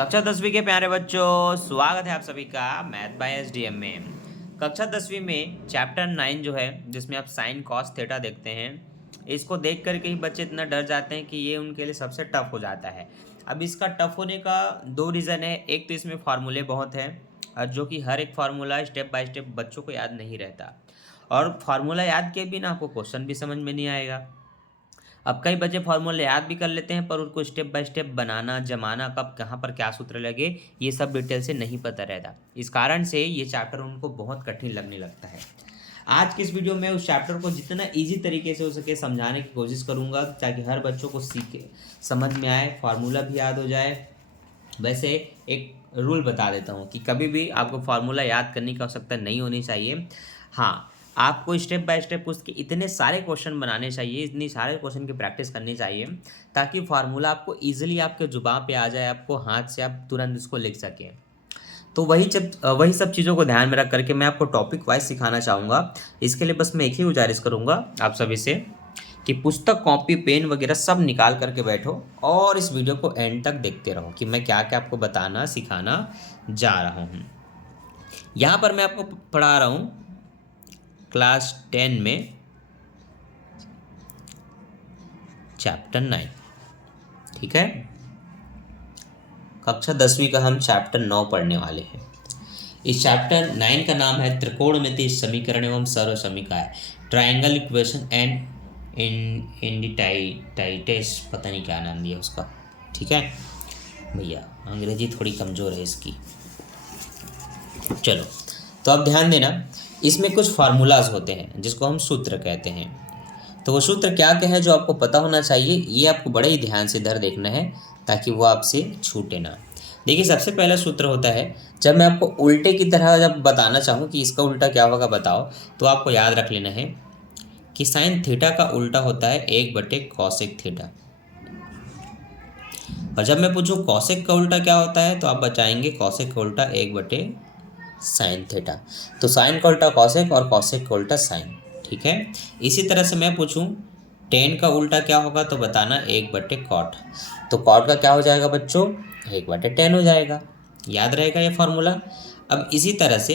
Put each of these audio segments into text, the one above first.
कक्षा 10वीं के प्यारे बच्चों, स्वागत है आप सभी का मैथ बाय एसडीएम में। कक्षा 10वीं में चैप्टर 9 जो है, जिसमें आप साइन कॉस थीटा देखते हैं, इसको देख करके ही बच्चे इतना डर जाते हैं कि ये उनके लिए सबसे टफ हो जाता है। अब इसका टफ होने का दो रीज़न है। एक तो इसमें फार्मूले बहुत हैं, और जो कि हर एक फार्मूला स्टेप बाय स्टेप बच्चों को याद नहीं रहता, और फार्मूला याद किए बिना आपको क्वेश्चन भी समझ में नहीं आएगा। अब कई बच्चे फॉर्मूले याद भी कर लेते हैं, पर उनको स्टेप बाय स्टेप बनाना, जमाना, कब कहाँ पर क्या सूत्र लगे, ये सब डिटेल से नहीं पता रहता। इस कारण से ये चैप्टर उनको बहुत कठिन लगने लगता है। आज की इस वीडियो में उस चैप्टर को जितना इजी तरीके से हो सके समझाने की कोशिश करूँगा, ताकि हर बच्चों को सीखे, समझ में आए, फार्मूला भी याद हो जाए। वैसे एक रूल बता देता हूँ कि कभी भी आपको फार्मूला याद करने की आवश्यकता नहीं होनी चाहिए। हाँ, आपको स्टेप बाय स्टेप उसके इतने सारे क्वेश्चन बनाने चाहिए, इतनी सारे क्वेश्चन की प्रैक्टिस करनी चाहिए, ताकि फार्मूला आपको इजीली आपके जुबान पे आ जाए, आपको हाथ से आप तुरंत इसको लिख सकें। तो वही सब चीज़ों को ध्यान में रख करके मैं आपको टॉपिक वाइज सिखाना चाहूँगा। इसके लिए बस मैं एक ही गुजारिश करूँगा आप सभी से कि पुस्तक, कॉपी, पेन वगैरह सब निकाल करके बैठो और इस वीडियो को एंड तक देखते रहो कि मैं क्या क्या आपको बताना, सिखाना जा रहा हूँ। यहाँ पर मैं आपको पढ़ा रहा हूँ क्लास 10 में चैप्टर 9। ठीक है, कक्षा 10वीं का हम चैप्टर 9 पढ़ने वाले हैं। इस चैप्टर 9 का नाम है त्रिकोणमितीय समीकरण एवं सर्व समीकरण, ट्रायंगल इक्वेशन एंड इंडिटाइटेस, पता नहीं क्या नाम दिया उसका। ठीक है भैया, अंग्रेजी थोड़ी कमज़ोर है इसकी। चलो, तो अब ध्यान देना, इसमें कुछ फार्मूलाज होते हैं जिसको हम सूत्र कहते हैं। तो वो सूत्र क्या क्या है जो आपको पता होना चाहिए, ये आपको बड़े ही ध्यान से इधर देखना है ताकि वो आपसे छूटे ना। देखिए, सबसे पहला सूत्र होता है, जब मैं आपको उल्टे की तरह जब बताना चाहूँ कि इसका उल्टा क्या होगा बताओ, तो आपको याद रख लेना है कि साइन थीटा का उल्टा होता है 1/कॉसेक थीटा। और जब मैं पूछूं कॉसेक का उल्टा क्या होता है, तो आप बचाएंगे कॉसेक का उल्टा 1/साइन थीटा। तो साइन का उल्टा कॉसेक और कॉसेक का उल्टा साइन। ठीक है, इसी तरह से मैं पूछूं टेन का उल्टा क्या होगा, तो बताना 1/कॉट। तो कॉट का क्या हो जाएगा बच्चों, 1/10 हो जाएगा। याद रहेगा ये फॉर्मूला। अब इसी तरह से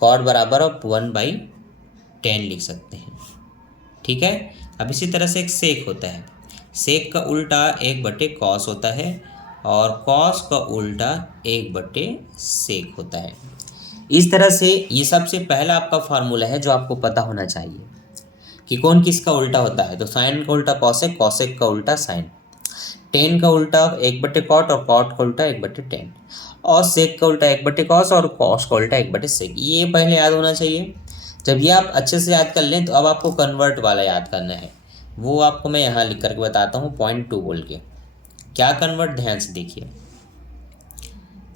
कॉट बराबर आप 1/10 लिख सकते हैं। ठीक है, अब इसी तरह से एक सेक होता है, सेक का उल्टा 1/कॉस होता है, और कॉस का उल्टा 1/सेक होता है। इस तरह से ये सबसे पहला आपका फार्मूला है जो आपको पता होना चाहिए कि कौन किसका उल्टा होता है। तो साइन का उल्टा कॉसेक, कॉसेक का उल्टा साइन, टेन का उल्टा 1/कॉट और कॉट का उल्टा 1/10, और सेक का उल्टा 1/कॉस और कॉस का उल्टा 1/सेक। ये पहले याद होना चाहिए। जब ये आप अच्छे से याद कर लें, तो अब आपको कन्वर्ट वाला याद करना है। वो आपको मैं यहाँ लिख करके बताता हूँ, 0.2 बोल के। क्या कन्वर्ट, ध्यान से देखिए।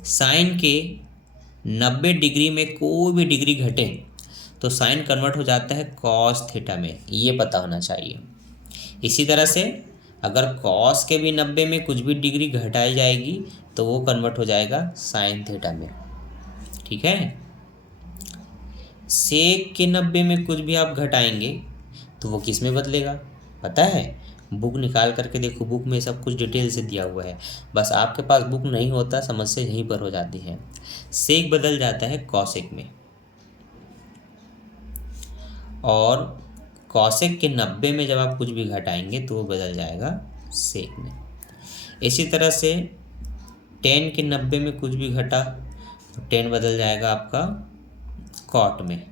साइन के 90 डिग्री में कोई भी डिग्री घटे तो साइन कन्वर्ट हो जाता है कॉस थीटा में, ये पता होना चाहिए। इसी तरह से अगर कॉस के भी 90 में कुछ भी डिग्री घटाई जाएगी तो वो कन्वर्ट हो जाएगा साइन थीटा में। ठीक है, सेक के 90 में कुछ भी आप घटाएंगे तो वो किस में बदलेगा पता है? बुक निकाल करके देखो, बुक में सब कुछ डिटेल से दिया हुआ है। बस आपके पास बुक नहीं होता, समस्या यहीं पर हो जाती है। सेक बदल जाता है कॉसेक में, और कॉसेक के 90 में जब आप कुछ भी घटाएंगे तो वो बदल जाएगा सेक में। इसी तरह से टेन के 90 में कुछ भी घटा तो टेन बदल जाएगा आपका कॉट में,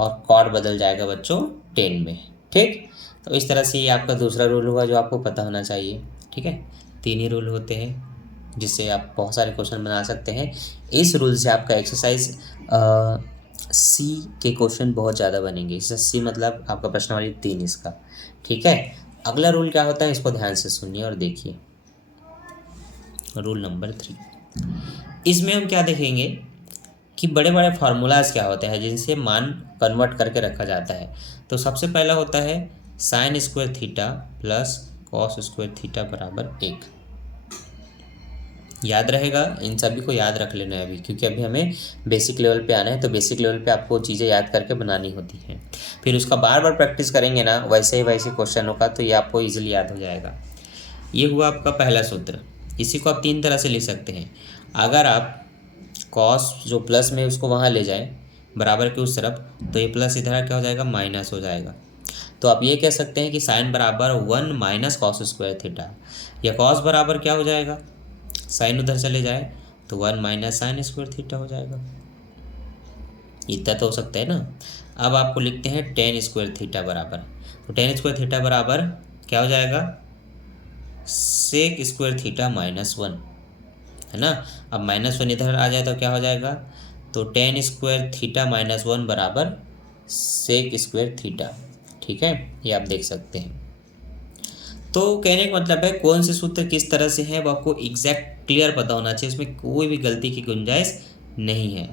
और कॉट बदल जाएगा बच्चों टेन में। ठीक, तो इस तरह से ये आपका दूसरा रूल हुआ जो आपको पता होना चाहिए। ठीक है, 3 ही रूल होते हैं जिससे आप बहुत सारे क्वेश्चन बना सकते हैं। इस रूल से आपका एक्सरसाइज सी के क्वेश्चन बहुत ज़्यादा बनेंगे। सी मतलब आपका प्रश्नावली 3 इसका। ठीक है, अगला रूल क्या होता है इसको ध्यान से सुनिए और देखिए। रूल नंबर 3, इसमें हम क्या देखेंगे कि बड़े बड़े फार्मूलाज क्या होते हैं जिनसे मान कन्वर्ट करके रखा जाता है। तो सबसे पहला होता है sine square theta plus cos square theta बराबर 1। याद रहेगा, इन सभी को याद रख लेना है अभी, क्योंकि अभी हमें बेसिक लेवल पे आना है। तो बेसिक लेवल पे आपको चीज़ें याद करके बनानी होती हैं, फिर उसका बार बार प्रैक्टिस करेंगे ना, वैसे ही वैसे क्वेश्चन होगा तो ये आपको ईजिली याद हो जाएगा। ये हुआ आपका पहला सूत्र। इसी को आप तीन तरह से लिख सकते हैं। अगर आप कॉस जो प्लस में उसको वहाँ ले जाए बराबर के उस तरफ, तो ये प्लस इधर क्या हो जाएगा, माइनस हो जाएगा। तो आप ये कह सकते हैं कि साइन बराबर 1 माइनस कॉस स्क्वायर थीटा, या कॉस बराबर क्या हो जाएगा, साइन उधर चले जाए तो 1 माइनस साइन स्क्वायर थीटा हो जाएगा। इतना तो हो सकता है ना। अब आपको लिखते हैं टेन स्क्वायर थीटा बराबर, तो टेन स्क्वायर थीटा बराबर क्या हो जाएगा, सेक स्क्वायर थीटा माइनस 1, है ना। अब माइनस 1 इधर आ जाए तो क्या हो जाएगा, तो टेन स्क्वायर थीटा माइनस 1 बराबर सेक स्क्वायर थीटा। ठीक है, ये आप देख सकते हैं। तो कहने का मतलब है कौन से सूत्र किस तरह से हैं वो आपको एग्जैक्ट क्लियर पता होना चाहिए, इसमें कोई भी गलती की गुंजाइश नहीं है।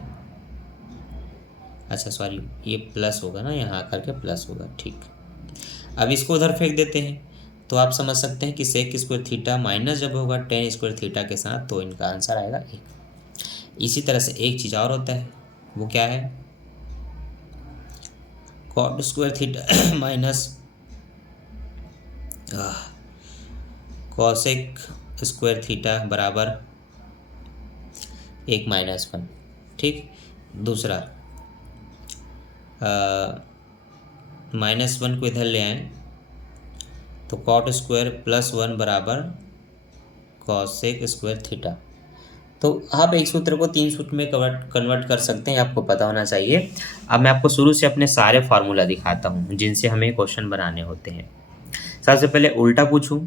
अच्छा सॉरी, ये प्लस होगा ना, यहाँ आकर के प्लस होगा, ठीक। अब इसको उधर फेंक देते हैं, तो आप समझ सकते हैं कि सेक स्क्वायर थीटा माइनस जब होगा टेन स्क्वायर थीटा के साथ, तो इनका आंसर आएगा 1। इसी तरह से एक चीज़ और होता है, वो क्या है, cot square theta minus cosec square theta बराबर 1 माइनस 1। ठीक, दूसरा माइनस 1 को इधर ले आए तो कॉट स्क्वायर प्लस 1 बराबर कॉसेक स्क्वायर थीटा। तो आप एक सूत्र को तीन सूत्र में कन्वर्ट कर सकते हैं, आपको पता होना चाहिए। अब मैं आपको शुरू से अपने सारे फार्मूला दिखाता हूँ जिनसे हमें क्वेश्चन बनाने होते हैं। सबसे पहले उल्टा पूछूं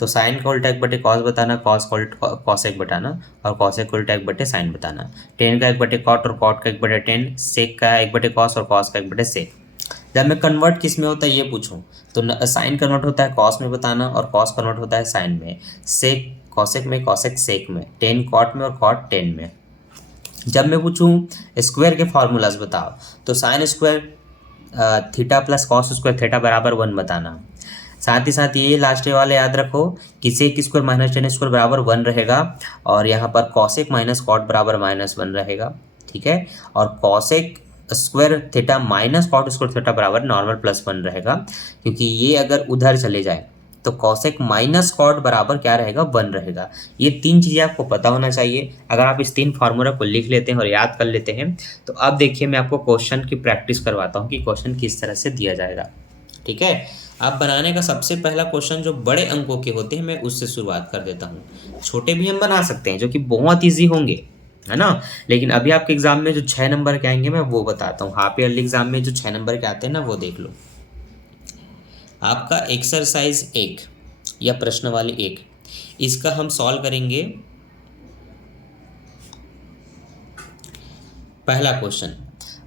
तो साइन का उल्टा एक बटे कॉस बताना, कॉस का कॉस एक बताना, और कॉस का उल्टा एक बटे साइन बताना। टेन का एक बटे कॉट और कॉट का एक बटे टेन, सेक का एक बटे कॉस और कॉस का एक बटे सेक। जब मैं कन्वर्ट किस में होता है ये पूछूं तो साइन कन्वर्ट होता है कॉस में बताना, और कॉस कन्वर्ट होता है साइन में, सेक कॉसेक में, कॉसेक सेक में, टेन कॉट में और कॉट टेन में। जब मैं पूछूं स्क्वायर के फार्मूलाज बताओ तो sine square theta plus cos square theta बराबर 1 बताना। साथ ही साथ ये लास्ट वाले याद रखो कि sec square minus tan square बराबर 1 रहेगा, और यहाँ पर कॉसेक माइनस कॉट बराबर -1 रहेगा। ठीक है, और cosec square theta minus cot square theta बराबर नॉर्मल +1 रहेगा, क्योंकि ये अगर उधर चले जाए तो कॉसेक माइनस कॉट बराबर क्या रहेगा, 1 रहेगा। ये तीन चीज़ें आपको पता होना चाहिए। अगर आप इस तीन फार्मूला को लिख लेते हैं और याद कर लेते हैं तो अब देखिए मैं आपको क्वेश्चन की प्रैक्टिस करवाता हूँ कि क्वेश्चन किस तरह से दिया जाएगा। ठीक है, आप बनाने का सबसे पहला क्वेश्चन जो बड़े अंकों के होते हैं मैं उससे शुरुआत कर देता हूँ। छोटे भी हम बना सकते हैं जो कि बहुत ईजी होंगे, है ना। लेकिन अभी आपके एग्जाम में जो 6 नंबर के आएंगे मैं वो बताता हूँ। हाफ ईयरली एग्जाम में जो 6 नंबर के आते हैं ना वो देख लो। आपका एक्सरसाइज 1 या प्रश्न वाली 1, इसका हम सॉल्व करेंगे। पहला क्वेश्चन,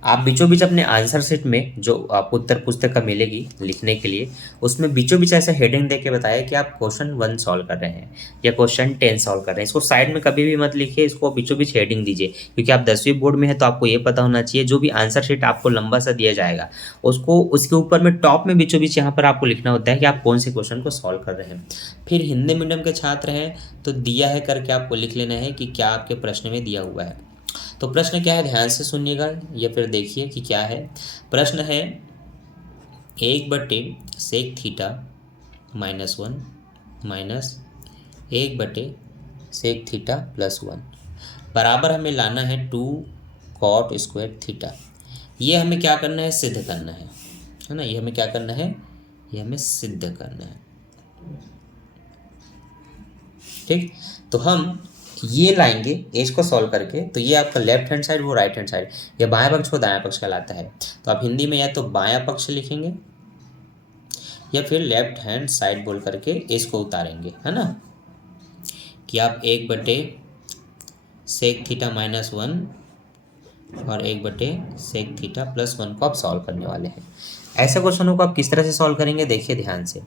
आप बीचों बीच अपने आंसर शीट में जो आपको उत्तर पुस्तिका मिलेगी लिखने के लिए, उसमें बीचों बीच ऐसे हेडिंग दे के बताया कि आप क्वेश्चन 1 सॉल्व कर रहे हैं या क्वेश्चन 10 सॉल्व कर रहे हैं। इसको साइड में कभी भी मत लिखिए, इसको बीचों बीच हेडिंग दीजिए, क्योंकि आप 10वीं बोर्ड में है तो आपको ये पता होना चाहिए जो भी आंसर शीट आपको लंबा सा दिया जाएगा उसको उसके ऊपर में टॉप में बीचों बीच यहाँ पर आपको लिखना होता है कि आप कौन से क्वेश्चन को सॉल्व कर रहे हैं। फिर हिंदी मीडियम के छात्र हैं तो दिया है करके आपको लिख लेना है कि क्या आपके प्रश्न में दिया हुआ है। तो प्रश्न क्या है, ध्यान से सुनिएगा या फिर देखिए कि क्या है। प्रश्न है 1/सेक थीटा -1 माइनस 1/सेक थीटा +1 बराबर हमें लाना है 2 कॉट स्क्वायर थीटा। ये हमें क्या करना है, सिद्ध करना है ना। ये हमें क्या करना है, ये हमें सिद्ध करना है। ठीक, तो हम ये लाएंगे इसको सॉल्व करके, तो ये आपका लेफ्ट हैंड साइड वो राइट हैंड साइड, या बायां पक्ष को दायां पक्ष कहलाता है। तो आप हिंदी में या तो बायां पक्ष लिखेंगे या फिर लेफ्ट हैंड साइड बोल करके इसको उतारेंगे, है ना। कि आप 1/सेक थीटा -1 और 1/सेक थीटा +1 को आप सॉल्व करने वाले हैं। ऐसे क्वेश्चनों को आप किस तरह से सॉल्व करेंगे देखिए ध्यान से।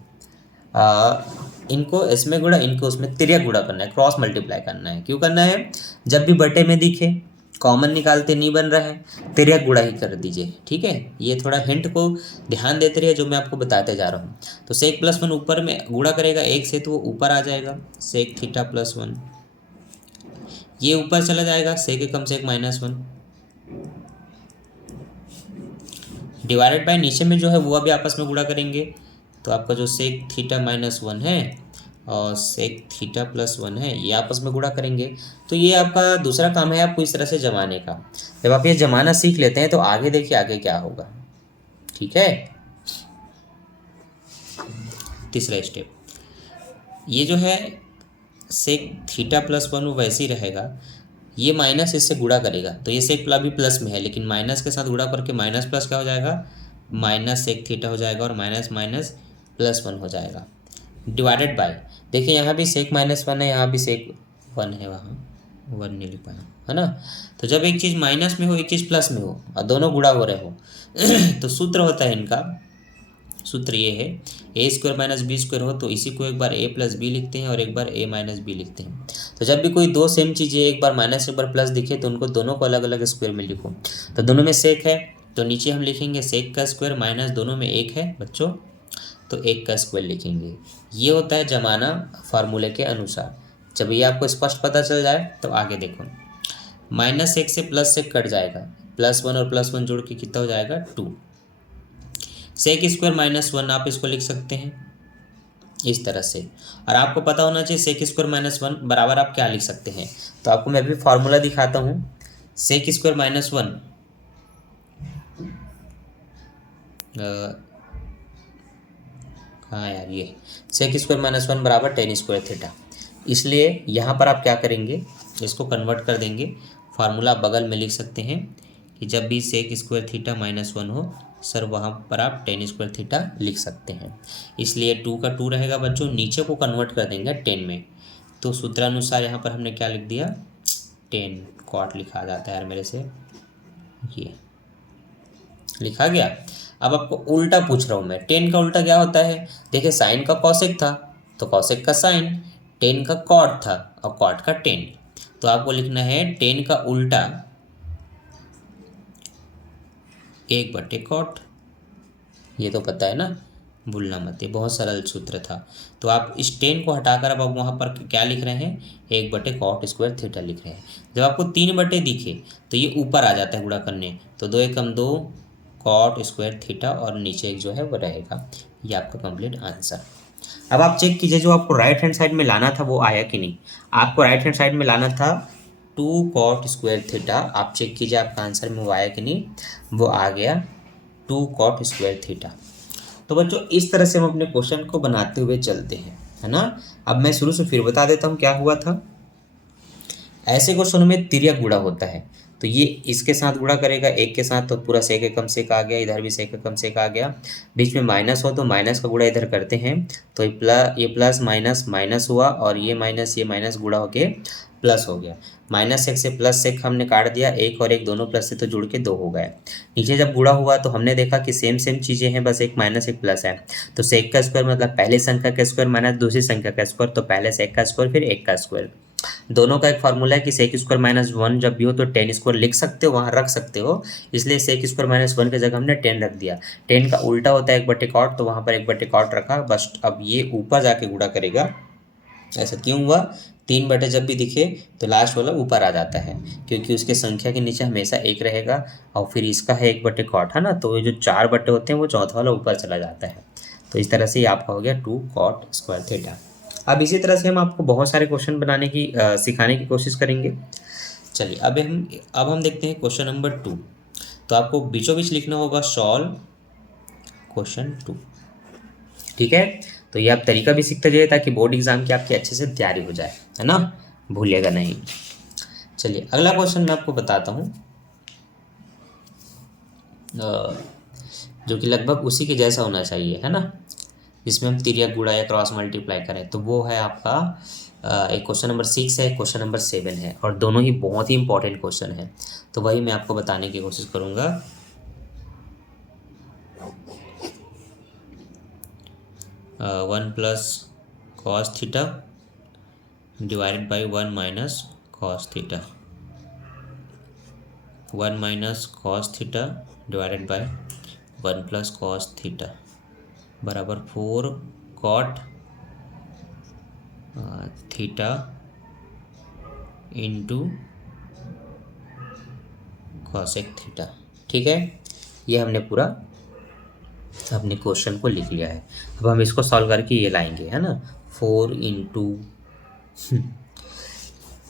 इनको इसमें गुणा इनको उसमें तिर्यक गुणा करना है, क्रॉस मल्टीप्लाई करना है। क्यों करना है, जब भी बटे में दिखे कॉमन निकालते नहीं बन रहा है, तिर्यक गुणा ही कर दीजिए। ठीक है, ये थोड़ा हिंट को ध्यान देते रहिए जो मैं आपको बताते जा रहा हूँ। तो सेक +1 ऊपर में गुणा करेगा 1 से तो वो ऊपर आ जाएगा सेक थीटा +1, ये ऊपर चला जाएगा सेक एकम सेक -1 डिवाइडेड बाय नीचे में जो है वो अभी आपस में गुणा करेंगे। तो आपका जो सेक थीटा -1 है और सेक थीटा प्लस 1 है, ये आपस में गुणा करेंगे। तो ये आपका दूसरा काम है आपको इस तरह से जमाने का। जब आप ये जमाना सीख लेते हैं तो आगे देखिए आगे क्या होगा। ठीक है, तीसरा स्टेप, ये जो है सेक थीटा प्लस 1 वो वैसे ही रहेगा, ये माइनस इससे गुणा करेगा तो ये सेक अभी प्लस में है, लेकिन माइनस के साथ गुणा करके माइनस प्लस क्या हो जाएगा, माइनस सेक थीटा हो जाएगा और माइनस माइनस प्लस 1 हो जाएगा, डिवाइडेड बाय, देखिए यहाँ भी सेक -1 है, यहाँ भी सेक 1 है, वहाँ 1 नहीं लिख पाया है ना। तो जब एक चीज़ माइनस में हो एक चीज़ प्लस में हो और दोनों गुणा हो रहे हो तो सूत्र होता है इनका, सूत्र ये है a² माइनस b² हो तो इसी को एक बार a प्लस बी लिखते हैं और एक बार a माइनस बी लिखते हैं। तो जब भी कोई दो सेम चीज़ें एक बार माइनस एक बार प्लस दिखे तो उनको दोनों को अलग अलग स्क्वायर में लिखो। तो दोनों में सेक है तो नीचे हम लिखेंगे सेक का स्क्वायर माइनस दोनों में एक है बच्चों तो एक का स्क्वायर लिखेंगे। ये होता है जमाना फार्मूले के अनुसार। जब ये आपको स्पष्ट पता चल जाए तो आगे देखो, माइनस एक से प्लस से कट जाएगा, +1 और +1 जोड़ के कितना हो जाएगा 2, सेक स्क्वायर -1 आप इसको लिख सकते हैं इस तरह से। और आपको पता होना चाहिए सेक स्क्वायर -1 बराबर आप क्या लिख सकते हैं। तो आपको मैं भी फार्मूला दिखाता हूँ, सेक स्क्वायर -1 हाँ यार ये सेक स्क्वायर -1 बराबर tan² थीटा। इसलिए यहाँ पर आप क्या करेंगे, इसको कन्वर्ट कर देंगे, फार्मूला बगल में लिख सकते हैं कि जब भी सेक स्क्वायर थीटा -1 हो सर वहाँ पर आप tan² थीटा लिख सकते हैं। इसलिए 2 का 2 रहेगा बच्चों, नीचे को कन्वर्ट कर देंगे 10 में, तो सूत्रानुसार यहाँ पर हमने क्या लिख दिया 10 cot लिखा जाता है यार मेरे से, ये लिखा गया। अब आपको उल्टा पूछ रहा हूँ मैं, 10 का उल्टा क्या होता है, देखिए साइन का कॉसेक था तो कॉसेक का साइन, 10 का कॉट था और कॉट का 10, तो आपको लिखना है 10 का उल्टा 1/cot, ये तो पता है ना, भूलना मत, ये बहुत सरल सूत्र था। तो आप इस 10 को हटाकर अब आप वहाँ पर क्या लिख रहे हैं 1/cot² थीटा लिख रहे हैं। जब आपको 3 दिखे तो ये ऊपर आ जाता है गुणा करने, तो 2 एकम 2 cot² थीटा और नीचे एक जो है वो रहेगा, ये आपका कंप्लीट आंसर। अब आप चेक कीजिए जो आपको राइट हैंड साइड में लाना था वो आया कि नहीं। आपको राइट हैंड साइड में लाना था 2 cot² थीटा, आप चेक कीजिए आपका आंसर में वो आया कि नहीं, वो आ गया 2 cot² थीटा। तो बच्चों इस तरह से हम अपने क्वेश्चन को बनाते हुए चलते हैं, है ना। अब मैं शुरू से फिर बता देता हूँ क्या हुआ था। ऐसे क्वेश्चनों में तिर्यक गुणा होता है, तो ये इसके साथ गुणा करेगा एक के साथ तो पूरा सेक एकम सेक आ गया, इधर भी सेक एकम सेक आ गया, बीच में माइनस हो तो माइनस का गुणा इधर करते हैं, तो ये प्लस माइनस माइनस हुआ और ये माइनस गुणा होके प्लस हो गया। -1 से +1 हमने काट दिया, एक और एक दोनों प्लस से तो जुड़ के 2 हो गए। नीचे जब गुणा हुआ तो हमने देखा कि सेम चीज़ें हैं, बस एक माइनस एक प्लस है, तो सेक का स्क्वायर मतलब पहले संख्या का स्क्वायर माइनस दूसरी संख्या का स्क्वायर, तो पहले सेक का स्क्वायर फिर एक का स्क्वायर। दोनों का एक फार्मूला है कि सेक स्क्वायर -1 जब भी हो तो tan² लिख सकते हो, वहाँ रख सकते हो, इसलिए सेक स्क्वायर -1 की जगह हमने 10 रख दिया। 10 का उल्टा होता है 1/cot, तो वहाँ पर 1/cot रखा, बस अब ये ऊपर जाके गुणा करेगा। ऐसा क्यों हुआ, 3 जब भी दिखे तो लास्ट वाला ऊपर आ जाता है, क्योंकि उसके संख्या के नीचे हमेशा एक रहेगा और फिर इसका है 1/cot, है ना, तो ये जो 4 बटे होते हैं वो चौथा वाला ऊपर चला जाता है। तो इस तरह से ये आपका हो गया 2 cot² थीटा। अब इसी तरह से हम आपको बहुत सारे क्वेश्चन बनाने की सिखाने की कोशिश करेंगे। चलिए अब हम देखते हैं क्वेश्चन नंबर 2। तो आपको बीचों बीच लिखना होगा सॉल्व क्वेश्चन 2, ठीक है। तो ये आप तरीका भी सीखते जाइए ताकि बोर्ड एग्जाम की आपकी अच्छे से तैयारी हो जाए, है ना, भूलिएगा नहीं। चलिए अगला क्वेश्चन मैं आपको बताता हूँ जो कि लगभग उसी के जैसा होना चाहिए, है ना, जिसमें हम तिर्यक गुणा या क्रॉस मल्टीप्लाई करें। तो वो है आपका एक क्वेश्चन नंबर 6 है, क्वेश्चन नंबर 7 है, और दोनों ही बहुत ही इंपॉर्टेंट क्वेश्चन है, तो वही मैं आपको बताने की कोशिश करूँगा। 1 + cos theta divided by 1 - cos theta, 1 - cos theta divided by 1 + cos theta बराबर 4 cot theta into cosec theta, ठीक है। ये हमने पूरा अपने क्वेश्चन को लिख लिया है। अब हम इसको सॉल्व करके ये लाएंगे, है ना, 4 इंटू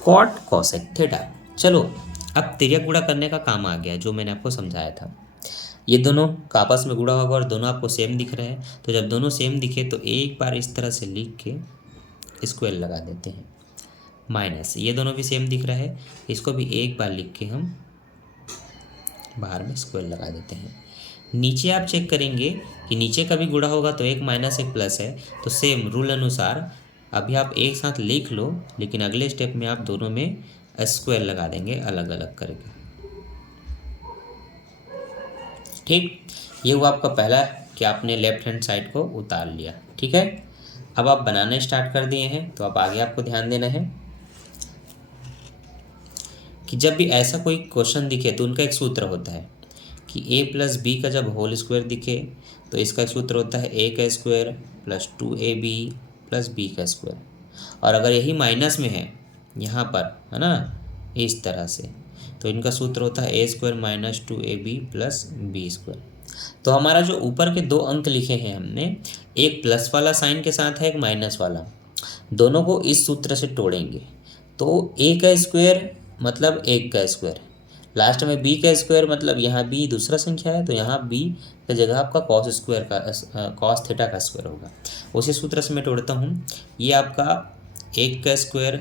कॉट कॉसेक थीटा। चलो अब तिर्यक गुणा करने का काम आ गया जो मैंने आपको समझाया था। ये दोनों का आपस में गुणा होगा और दोनों आपको सेम दिख रहे हैं, तो जब दोनों सेम दिखे तो एक बार इस तरह से लिख के स्क्वायर लगा देते हैं। माइनस ये दोनों भी सेम दिख रहा है, इसको भी एक बार लिख के हम बाहर में स्क्वायर लगा देते हैं। नीचे आप चेक करेंगे कि नीचे का भी गुणा होगा तो एक माइनस एक प्लस है, तो सेम रूल अनुसार अभी आप एक साथ लिख लो, लेकिन अगले स्टेप में आप दोनों में स्क्वायर लगा देंगे अलग अलग करके। ठीक, ये हुआ आपका पहला कि आपने लेफ्ट हैंड साइड को उतार लिया। ठीक है, अब आप बनाना स्टार्ट कर दिए हैं, तो अब आगे आपको ध्यान देना है कि जब भी ऐसा कोई क्वेश्चन दिखे तो उनका एक सूत्र होता है कि a प्लस बी का जब होल स्क्वायर दिखे तो इसका एक सूत्र होता है a का square plus 2ab plus b का स्क्वायर। और अगर यही माइनस में है यहाँ पर, है ना, इस तरह से, तो इनका सूत्र होता है a square minus 2ab plus b square. तो हमारा जो ऊपर के दो अंक लिखे हैं हमने, एक प्लस वाला साइन के साथ है, एक माइनस वाला, दोनों को इस सूत्र से तोड़ेंगे तो a का स्क्वायर मतलब 1 का स्क्वायर, लास्ट में b का स्क्वायर मतलब यहाँ b दूसरा संख्या है तो यहाँ b की जगह आपका कॉस स्क्वायर का कॉस थीटा का स्क्वायर होगा। उसी सूत्र से मैं तोड़ता हूँ, ये आपका 1 का स्क्वायर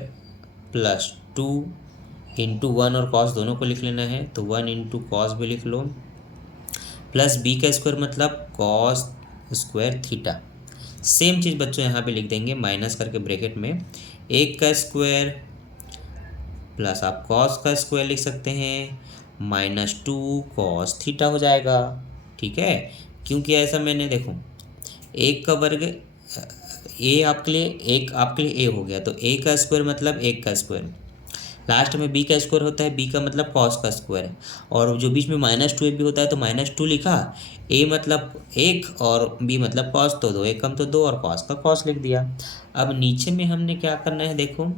प्लस 2 इंटू 1 और कॉस दोनों को लिख लेना है, तो 1 इंटू कॉस भी लिख लो, प्लस b का स्क्वायर मतलब कॉस स्क्वायर थीटा। सेम चीज़ बच्चों यहाँ पे लिख देंगे माइनस करके ब्रैकेट में, 1 का स्क्वायर प्लस आप कॉस का स्क्वायर लिख सकते हैं माइनस 2 कॉस थीटा हो जाएगा। ठीक है, क्योंकि ऐसा मैंने देखो एक का वर्ग ए आपके लिए एक आपके लिए ए हो गया, तो ए का स्क्वायर मतलब 1 का स्क्वायर, लास्ट में बी का स्क्वायर होता है, बी का मतलब कॉस का स्क्वायर, और जो बीच में माइनस 2ab होता है तो माइनस 2 लिखा, ए मतलब 1 और बी मतलब कॉस, तो 2 1 कम तो 2 और कॉस का कॉस लिख दिया। अब नीचे में हमने क्या करना है, देखो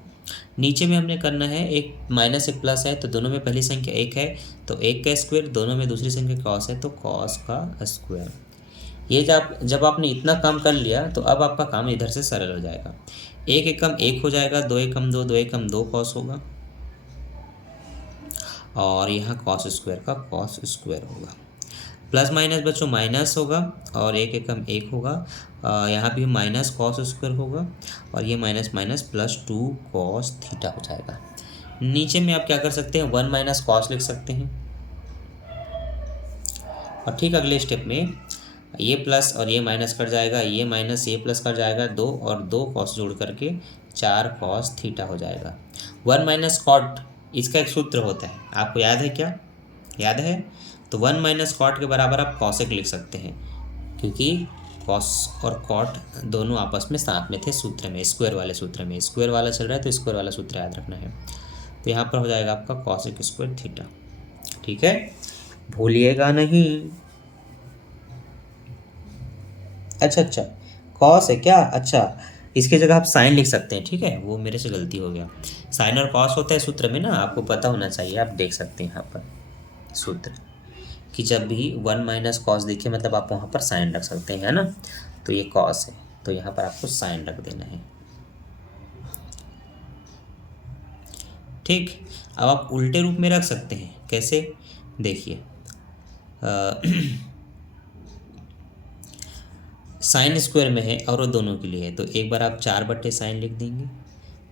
नीचे में हमने करना है एक माइनस एक प्लस है, तो दोनों में पहली संख्या 1 है तो 1 का स्क्वायर, दोनों में दूसरी संख्या कॉस है तो कॉस का स्क्वायर। ये जब आपने इतना काम कर लिया तो अब आपका काम इधर से सरल हो जाएगा। 1 एकम 1 हो जाएगा, 2 एकम 2, 2 एकम 2 कॉस होगा, और यहाँ कॉस स्क्वायर का कॉस स्क्वायर होगा। प्लस माइनस बच्चों माइनस होगा और 1 एकम 1 होगा, यहाँ भी माइनस कॉस स्क्वायर होगा, और ये minus minus plus 2 cos theta हो जाएगा। नीचे में आप क्या कर सकते हैं, 1 माइनस कॉस लिख सकते हैं, और ठीक अगले स्टेप में ये प्लस और ये माइनस कट जाएगा, ये माइनस ये प्लस कट जाएगा, 2 और 2 कॉस जोड़ करके 4 कॉस थीटा हो जाएगा। 1 माइनस कॉट इसका एक सूत्र होता है, आपको याद है क्या, याद है? तो 1 माइनस कॉट के बराबर आप कॉसेक लिख सकते हैं, क्योंकि कॉस और कॉट दोनों आपस में साथ में थे सूत्र में, स्क्वायर वाले सूत्र में, स्क्वायर वाला चल रहा है तो स्क्वायर वाला सूत्र याद रखना है। तो यहाँ पर हो जाएगा आपका कॉसेक स्क्वायर थीटा। ठीक है, भूलिएगा नहीं। अच्छा, कॉस है क्या, अच्छा इसकी जगह आप साइन लिख सकते हैं। ठीक है, वो मेरे से गलती हो गया, साइन और कॉस होता है सूत्र में ना, आपको पता होना चाहिए, आप देख सकते हैं यहाँ पर सूत्र कि जब भी 1 माइनस कॉस देखिए मतलब आप वहाँ पर साइन रख सकते हैं, है ना, तो ये कॉस है तो यहाँ पर आपको साइन रख देना है। ठीक, अब आप उल्टे रूप में रख सकते हैं, कैसे, देखिए साइन स्क्वायर में है और वो दोनों के लिए है, तो एक बार आप 4 बट्टे साइन लिख देंगे,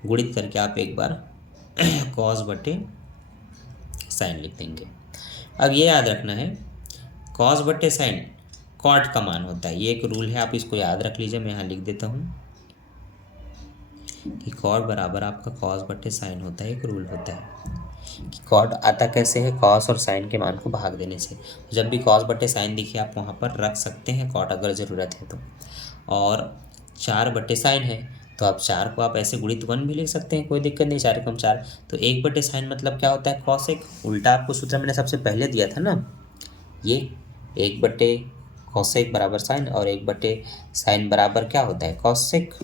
गुणित करके आप एक बार कॉस बट्टे साइन लिख देंगे। अब ये याद रखना है कॉस बट्टे साइन कॉट का मान होता है, ये एक रूल है, आप इसको याद रख लीजिए। मैं यहाँ लिख देता हूँ कि कॉट बराबर आपका कॉस बट्टे साइन होता है, एक रूल होता है कि कॉट आता कैसे है, कॉस और साइन के मान को भाग देने से। जब भी कॉस बट्टे साइन दिखे आप वहाँ पर रख सकते हैं कॉट अगर ज़रूरत है तो। और 4 बट्टे साइन है तो आप 4 को आप ऐसे गुणित 1 भी लिख सकते हैं, कोई दिक्कत नहीं, 4 एकम 4, तो 1 बट्टे साइन मतलब क्या होता है, कॉसेक। उल्टा आपको सूत्र मैंने सबसे पहले दिया था ना, ये 1 बट्टे कॉसेक बराबर साइन और 1 बट्टे साइन बराबर क्या होता है, कॉसेक।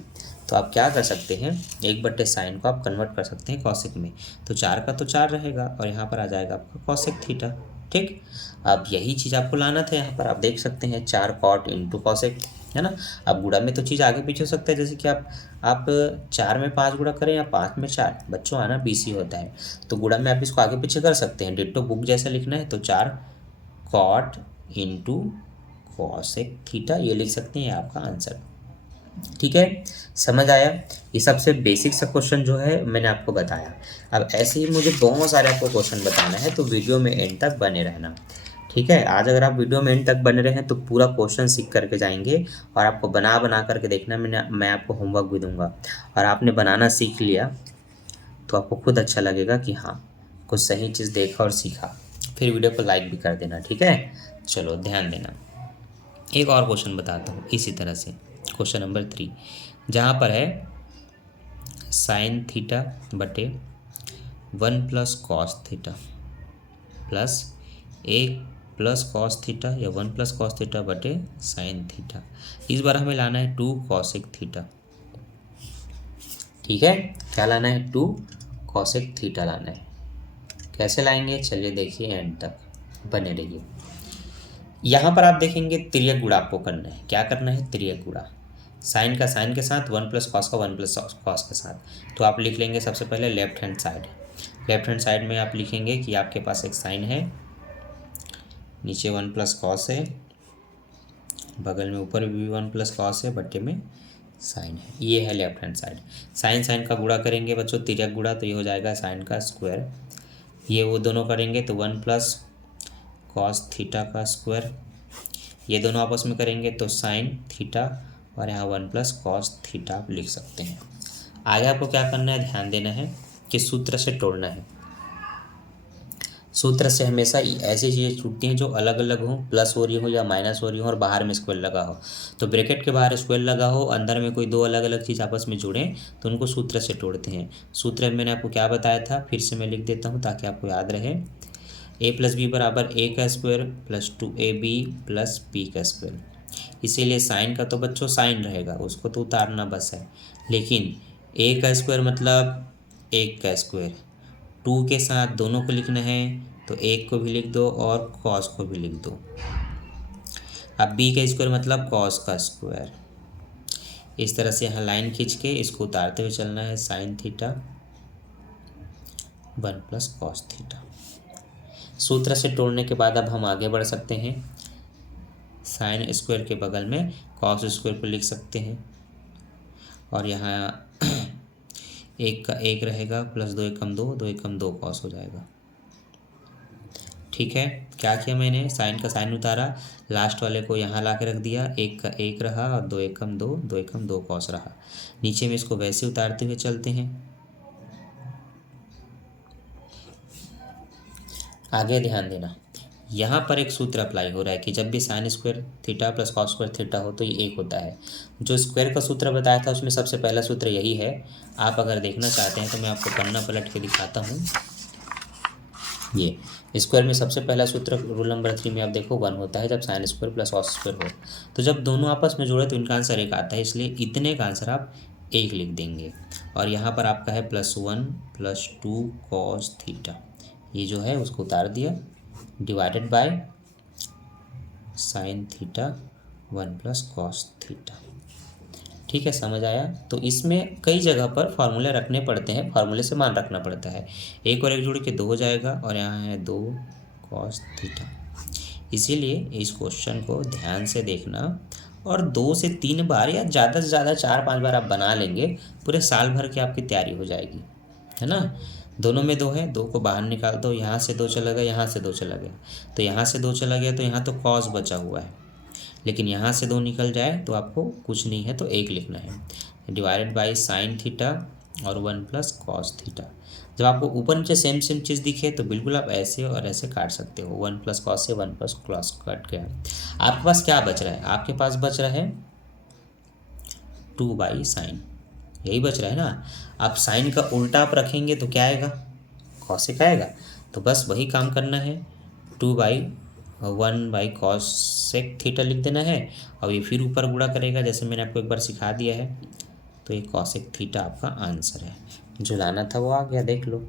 तो आप क्या कर सकते हैं, 1 बट्टे साइन को आप कन्वर्ट कर सकते हैं कॉसेक में, तो 4 का तो 4 रहेगा और यहाँ पर आ जाएगा आपका कॉसेक थीटा। ठीक, अब यही चीज़ आपको लाना था यहाँ पर, आप देख सकते हैं 4 कॉट इंटू कॉसेक, है ना। अब गुणा में तो चीज़ आगे पीछे हो सकता है, जैसे कि आप 4 में 5 गुणा करें या 5 में 4, बच्चों आना बीसी होता है, तो गुणा में आप इसको आगे पीछे कर सकते हैं। डिट्टो बुक जैसा लिखना है तो 4 कॉट इंटू कॉसेक थीटा, ये लिख सकते हैं, आपका आंसर। ठीक है, समझ आया। ये सबसे बेसिक सा क्वेश्चन जो है मैंने आपको बताया। अब ऐसे ही मुझे बहुत सारे आपको क्वेश्चन बताना है, तो वीडियो में एंड तक बने रहना। ठीक है, आज अगर आप वीडियो में एंड तक बने रहे हैं तो पूरा क्वेश्चन सीख करके जाएंगे, और आपको बना बना करके देखना, मैं आपको होमवर्क भी दूंगा, और आपने बनाना सीख लिया तो आपको खुद अच्छा लगेगा कि हाँ कुछ सही चीज़ देखा और सीखा। फिर वीडियो को लाइक भी कर देना। ठीक है, चलो ध्यान देना। एक और क्वेश्चन बताता हूँ इसी तरह से, क्वेश्चन नंबर 3, जहाँ पर है साइन थीटा बटे 1 plus cos theta plus 1 plus cos theta या 1 प्लस कॉस थीटा बटे साइन थीटा। इस बार हमें लाना है 2 कॉसेक थीटा। ठीक है, क्या लाना है? 2 कॉसेक थीटा लाना है। कैसे लाएंगे, चलिए देखिए, एंड तक बने रहिए। यहाँ पर आप देखेंगे तिर्यक गुणा आपको करना है। क्या करना है? तिर्यक गुणा। साइन का साइन के साथ, 1 प्लस कॉस का 1 प्लस कॉस के साथ। तो आप लिख लेंगे सबसे पहले left hand side. Left hand side में आप लिखेंगे कि आपके पास एक साइन है, नीचे 1 प्लस कॉस है, बगल में ऊपर भी 1 प्लस कॉस है, बट्टे में साइन है। ये है left hand side. Sine sine का गुणा करेंगे बच्चों, तिर्यक गुणा, तो ये हो जाएगा साइन का स्क्वायर। ये वो दोनों करेंगे तो 1 प्लस कॉस थीटा का स्क्वायर। ये दोनों आपस में करेंगे तो साइन थीटा, और यहाँ 1 प्लस कॉस थीटा आप लिख सकते हैं। आगे आपको क्या करना है, ध्यान देना है कि सूत्र से तोड़ना है। सूत्र से हमेशा ऐसी चीज़ें छूटती हैं जो अलग अलग हों, प्लस हो रही हो या माइनस हो रही हो, और बाहर में स्क्वायर लगा हो। तो ब्रैकेट के बाहर स्क्वायर लगा हो, अंदर में कोई दो अलग अलग चीज़ आपस में जुड़ें, तो उनको सूत्र से तोड़ते हैं। सूत्र मैंने आपको क्या बताया था, फिर से मैं लिख देता हूँ ताकि आपको याद रहे। ए प्लस बी बराबर ए का square plus 2ab plus b का स्क्वायर। इसीलिए साइन का तो बच्चों साइन रहेगा, उसको तो उतारना बस है। लेकिन ए का स्क्वायर मतलब 1 का स्क्वायर, 2 के साथ दोनों को लिखना है तो 1 को भी लिख दो और कॉस को भी लिख दो। अब बी का स्क्वायर मतलब कॉस का स्क्वायर। इस तरह से यहाँ लाइन खींच के इसको उतारते हुए चलना है, sine theta 1 plus cos theta. सूत्र से तोड़ने के बाद अब हम आगे बढ़ सकते हैं। साइन स्क्वायर के बगल में कॉस स्क्वायर को लिख सकते हैं, और यहाँ एक का एक रहेगा, प्लस 2 एकम 2, 2 एकम 2 कॉस हो जाएगा। ठीक है, क्या किया मैंने, साइन का साइन उतारा, लास्ट वाले को यहाँ ला के रख दिया, एक का एक रहा और 2 एकम 2, 2 एकम 2 कॉस रहा। नीचे में इसको वैसे उतारते हुए चलते हैं। आगे ध्यान देना, यहाँ पर एक सूत्र अप्लाई हो रहा है कि जब भी sine square theta plus cos square theta हो तो ये 1 होता है। जो स्क्वायर का सूत्र बताया था उसमें सबसे पहला सूत्र यही है। आप अगर देखना चाहते हैं तो मैं आपको पन्ना पलट के दिखाता हूँ। ये स्क्वायर में सबसे पहला सूत्र रूल नंबर 3 में आप देखो 1 होता है जब sine square plus cos square हो। तो जब दोनों आपस में जुड़े तो इनका आंसर 1 आता है, इसलिए इतने का आंसर आप 1 लिख देंगे। और यहाँ पर आपका है +1 + 2 कॉस थीटा, ये जो है उसको उतार दिया, divided by sine theta 1 plus cos theta. ठीक है, समझ आया। तो इसमें कई जगह पर फार्मूले रखने पड़ते हैं, फार्मूले से मान रखना पड़ता है। एक और एक जोड़ के 2 हो जाएगा, और यहाँ है 2 कॉस थीटा। इसीलिए इस क्वेश्चन को ध्यान से देखना, और 2 से 3 बार या ज़्यादा से ज़्यादा 4-5 बार आप बना लेंगे, पूरे साल भर की आपकी तैयारी हो जाएगी, है ना। दोनों में 2 है, 2 को बाहर निकाल दो, यहाँ से 2 चला गया, यहाँ से 2 चला गया, तो यहाँ से 2 चला गया तो यहाँ तो कॉस बचा हुआ है, लेकिन यहाँ से 2 निकल जाए तो आपको कुछ नहीं है तो 1 लिखना है, डिवाइडेड बाई साइन थीटा और 1 प्लस कॉस थीटा। जब आपको ऊपर नीचे सेम सेम चीज़ दिखे तो बिल्कुल आप ऐसे और ऐसे काट सकते हो। 1 प्लस कॉस से 1 प्लस कॉस कट गया। आपके पास क्या बच रहा है, आपके पास बच रहा है 2 बाई साइन, यही बच रहा है ना। आप साइन का उल्टा आप रखेंगे तो क्या आएगा, कॉसेक आएगा। तो बस वही काम करना है, 2/1 बाई कॉसेक थीटा लिख देना है, और ये फिर ऊपर गुणा करेगा जैसे मैंने आपको एक बार सिखा दिया है। तो ये कॉसेक थीटा आपका आंसर है। जो लाना था वो आ गया, देख लो,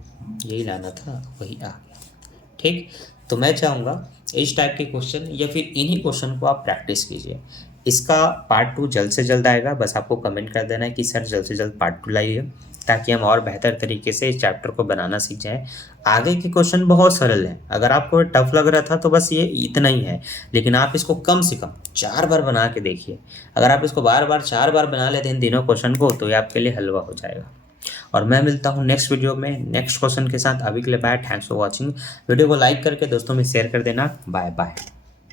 यही लाना था वही आ गया। ठीक, तो मैं चाहूँगा इस टाइप के क्वेश्चन या फिर इन्हीं क्वेश्चन को आप प्रैक्टिस कीजिए। इसका पार्ट 2 जल्द से जल्द आएगा। बस आपको कमेंट कर देना है कि सर जल्द से जल्द पार्ट 2 लाइए, ताकि हम और बेहतर तरीके से इस चैप्टर को बनाना सीख जाएं। आगे के क्वेश्चन बहुत सरल हैं, अगर आपको टफ लग रहा था तो बस ये इतना ही है, लेकिन आप इसको कम से कम 4 बार बना के देखिए। अगर आप इसको बार बार 4 बार बना लेते हैं इन तीनों क्वेश्चन को, तो ये आपके लिए हलवा हो जाएगा। और मैं मिलता हूँ नेक्स्ट वीडियो में नेक्स्ट क्वेश्चन के साथ। अभी के लिए bye, thanks for watching. Video को लाइक करके दोस्तों में शेयर कर देना। Bye bye.